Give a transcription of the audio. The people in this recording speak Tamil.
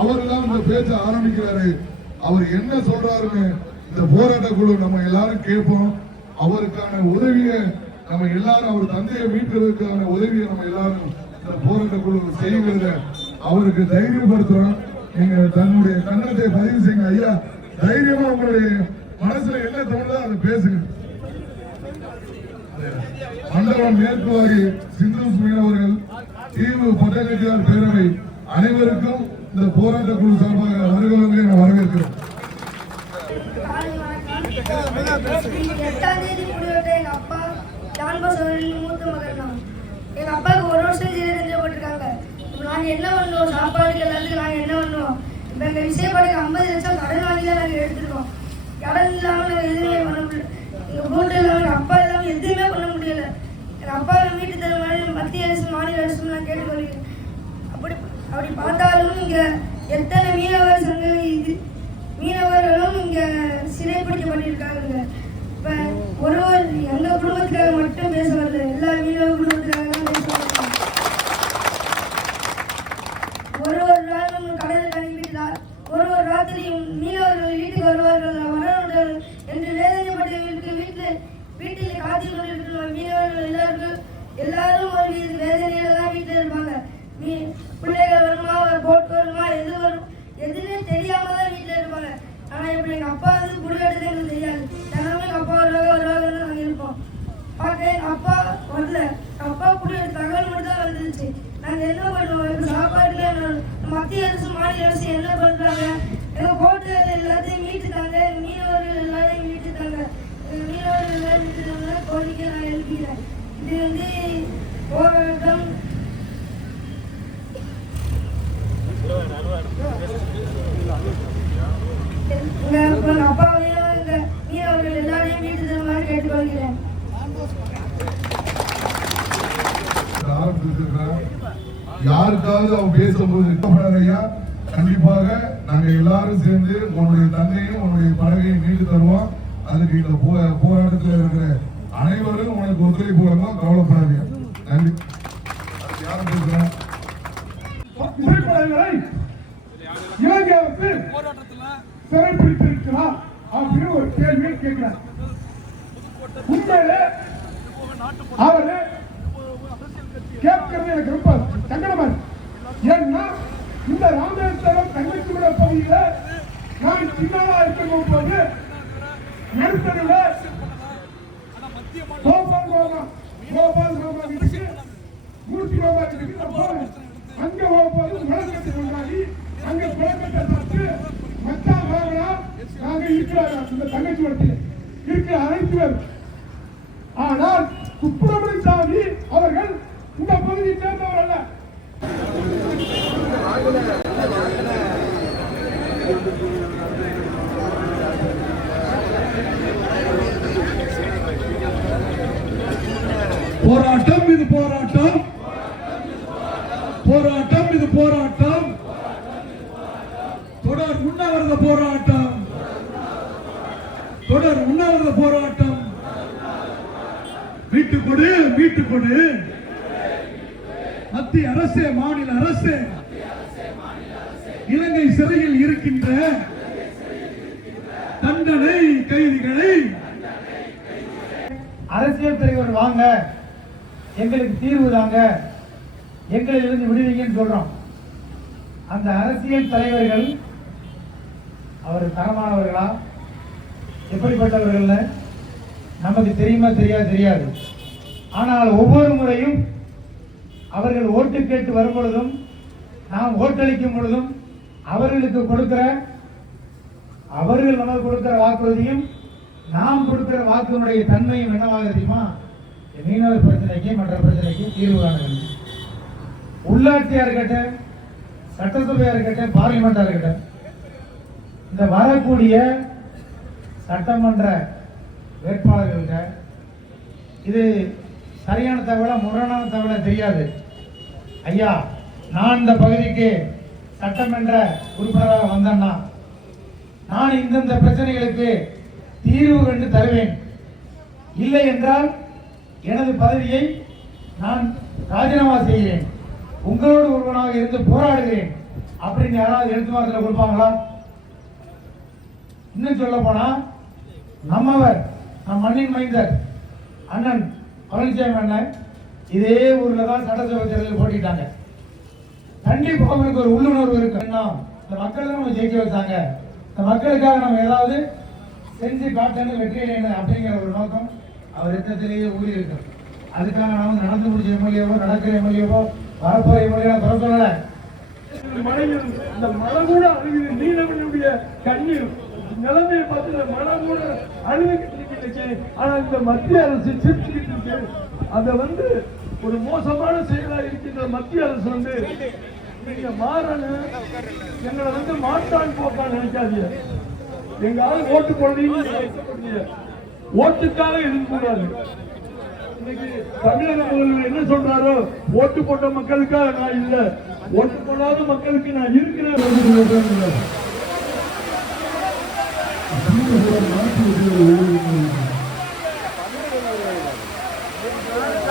அவர் தான் இந்த பேச்ச ஆரம்பிக்கிறாரு. அவர் என்ன சொல்றாருன்னு இந்த போராட்ட குழு நம்ம எல்லாரும் கேட்போம். அவருக்கான உதவியை நம்ம எல்லாரும் அவர் தந்தையை மீட்கிறதுக்கான உதவியை நம்ம எல்லாரும் இந்த போராட்ட குழு செய்கிறத அவருக்கு தைரியப்படுத்துறோம். நீங்க தன்னுடைய கண்ணத்தை பதிவு செய்யுங்க ஐயா. தைரியமா உங்களுடைய மனசுல என்ன தோணுதோ அதை பேசுங்க. மண்டலம் மேற்கு வாரி சிந்து மீனவர்கள் தீவு பட்டகத்தியார் பேரவை அனைவருக்கும் இந்த போராட்ட குழு சார்பாக வருகிறவர்களை நான் வரவேற்கிறேன். எட்டாம் தேதி முடிவெட்ட எங்க அப்பா ஜான்பஸ் அவர்களின் மூத்த மகன் நான் எங்க அப்பாவுக்கு ஒரு வருஷம் சிறை செஞ்சு போட்டிருக்காங்க. இப்போ நாங்க என்ன பண்ணுவோம்? சாப்பாடுக்கு எல்லாத்துக்கும் நாங்கள் என்ன பண்ணுவோம்? இப்போ எங்கள் விசைப்படைக்கு ஐம்பது லட்சம் கடன் வாங்கி தான் நாங்க எடுத்திருக்கோம். கடன் இல்லாம நாங்க எதுவுமே பண்ண முடியல. எங்கள் போட்டு இல்லாமல் அப்பா இல்லாம எதுவுமே பண்ண முடியல. எங்கள் அப்பா வீட்டு தர மாதிரி மத்திய அரசு மாநில அரசு நான் கேட்டுக்கொள்கிறேன். அப்படி இருக்கிற எத்தனை மீனவர் சங்க இது மீனவர்களும் இங்க சிறைப்பிடிக்கப்பட்டிருக்காங்க இப்ப ஒரு ஒரு எங்க குடும்பத்துக்காக மட்டும் பேச வரல எல்லா மீனவ குடும்பத்துக்காக தான் பேச வரல ஒரு ஒரு நாள் நம்ம கடலில் அனுப்பிட்டார் ஒரு ஒரு ராத்திரியும் மீனவர்கள் வீட்டுக்கு வருவார்கள் வரவர்கள் என்று வேதனைப்பட்டவர்களுக்கு வீட்டில் வீட்டில் காத்து கொண்டிருக்கிற மீனவர்கள் எல்லாருக்கும் எல்லாரும் ஒரு வித வேதனையில தான் வீட்டில் இருப்பாங்க மீ பிள்ளைகள் வருமா போட் வருமா எது வரும் எதுவுமே தெரியாம தான் வீட்டில் இருப்பாங்க ஆனா இப்போ எங்கள் அப்பா வந்து குடியெடுத்து எங்களுக்கு தெரியாது. எல்லாமே எங்கள் அப்பா வருவாங்க வருவாங்க நாங்கள் இருப்போம். பார்க்க எங்கள் அப்பா வரல. அப்பா குடியெடுத்து தகவல் மட்டும் தான் வந்துருச்சு. நாங்கள் என்ன பண்ணுவோம்? இப்ப சாப்பாடுல மத்திய அரசு மாநில அரசு என்ன பண்ணுறாங்க எங்கள் போட்டு எல்லாத்தையும் மீட்டுட்டாங்க. மீனவர்கள் எல்லாரையும் மீட்டுட்டாங்க. மீனவர்கள் எல்லாரும் மீட்டுட்டாங்க கோரிக்கை நான் எழுப்பிக்கிறேன் இது வந்து போராட்டம் எங்க எங்க அப்பாவையும் எங்க மீனவர்கள் எல்லாரையும் மீட்டு தருமாறு கேட்டுக்கொள்கிறேன் ஆரம்பிச்சிருக்கிறார் யாருக்காவது அவன் பேசும்போது ஐயா கண்டிப்பாக நாங்க எல்லாரும் சேர்ந்து உன்னுடைய தந்தையும் உன்னுடைய படகையும் மீட்டு தருவோம். அதுக்கு இந்த போ- போராட்டத்தில் இருக்கிற அனைவரும் உனக்கு ஒத்துழைப்பு வழங்கும் கவலைப்படாதீங்க. நன்றி. யாரும் பேசுறேன் திரைப்படங்களை இலங்கை அரசு சிறைப்பிடித்திருக்கிறார் அப்படின்னு ஒரு கேள்வியை கேட்கிறார். உண்மையிலே அவரு கேட்கறது எனக்கு ரொம்ப சங்கடமா இருக்கு. ஏன்னா இந்த ராமேஸ்வரம் கன்னியாகுமரி பகுதியில நான் சின்னதா இருக்கும் போது நடுத்தருல கோபால் கோபால் ரோமா வீட்டுக்கு நூற்றி ரூபாய் வீட்டுக்கு நான் போனேன். அங்க போகும்போது முழக்கத்தை கொண்டாடி அங்க முழக்கத்தை பார்த்து மச்சான் வாங்கடா நாங்க இருக்கிற இந்த தங்கச்சி வடத்தில் இருக்கிற அனைத்து சுப்பிரமணிய சாமி அவர்கள் இந்த பகுதியை சேர்ந்தவர் அல்ல. போராட்டம் இது போராட்டம். போராட்டம் இது போராட்டம். தொடர் உண்ணாவிரத போராட்டம். தொடர் உண்ணாவிரத போராட்டம். கொடு வீட்டுக் கொடு மத்திய அரசு மாநில அரசு. இலங்கை சிறையில் இருக்கின்ற தண்டனை கைதிகளை அரசியல் தலைவர் வாங்க எங்களுக்கு தீர்வு தாங்க எங்களிலிருந்து விடுவீங்கன்னு சொல்றோம். அந்த அரசியல் தலைவர்கள் அவர் தரமானவர்களா? எப்படிப்பட்டவர்கள்? நமக்கு தெரியுமா தெரியாது? தெரியாது. ஆனால் ஒவ்வொரு முறையும் அவர்கள் ஓட்டு கேட்டு வரும் பொழுதும் நாம் ஓட்டளிக்கும் பொழுதும் அவர்களுக்கு கொடுக்கிற அவர்கள் நமக்கு கொடுக்கிற வாக்குறுதியும் நாம் கொடுக்கிற வாக்குனுடைய தன்மையும் என்னவாக தெரியுமா? மீனவர் பிரச்சனைக்கு மற்ற பிரச்சனைக்கு தீர்வு காண வேண்டும். இருக்கட்டும் சட்டசபையாக இருக்கட்டும் பார்லிமெண்டா இருக்கட்டும் இந்த வரக்கூடிய சட்டமன்ற வேட்பாளர்கள்ட்ட இது சரியான தகவலா முரணான தகவலா தெரியாது. ஐயா நான் இந்த பகுதிக்கு சட்டமன்ற உறுப்பினராக வந்தேன்னா நான் இந்தந்த பிரச்சனைகளுக்கு தீர்வு கண்டு தருவேன். இல்லை என்றால் எனது பதவியை நான் ராஜினாமா செய்கிறேன். உங்களோடு ஒருவனாக இருந்து போராடுகிறேன். அப்படின்னு யாராவது எழுத்து மாதத்தில் கொடுப்பாங்களா? இன்னும் சொல்ல போனா நம்மவர் நம் மண்ணின் மைந்தர் அண்ணன் பழனிசாமி அண்ணன் இதே ஊரில் தான் சட்டசபை தேர்தலில் போட்டிட்டாங்க. கண்டிப்பாக அவனுக்கு ஒரு உள்ளுணர்வு இருக்கு. இந்த மக்களை தான் நம்ம ஜெயிக்க வச்சாங்க. இந்த மக்களுக்காக நம்ம ஏதாவது செஞ்சு காட்டணும் வெற்றி அடையணும் அப்படிங்கிற ஒரு நோக்கம் அவர் ரத்தத்திலேயே ஊறி இருக்கு. அதுக்காக நாம நடந்து முடிச்ச எம்எல்ஏவோ நடக்கிற எம்எல்ஏவோ வரப்போற எம்எல்ஏ தர சொல்லல. மழையில் அந்த மழை கூட அழுகுது மீனவனுடைய கண்ணீர். நிலைமையை பார்த்து இந்த மழை கூட அழுது இருக்கு ஆனா இந்த மத்திய அரசு சிரிச்சுக்கிட்டு இருக்கு. அதை வந்து ஒரு மோசமான செயலா இருக்கின்ற மத்திய அரசு வந்து நீங்க மாறணும். எங்களை வந்து மாட்டான் போக்கான்னு நினைக்காதீங்க. எங்க ஆள் ஓட்டு போடுறீங்க ஓட்டுக்காக இருக்கக்கூடாது இன்னைக்கு தமிழக முதல்வர் என்ன சொல்றாரோ ஓட்டு போட்ட மக்களுக்காக நான் இல்ல. ஓட்டு போடாத மக்களுக்கு நான் இருக்கிறேன் Thank you.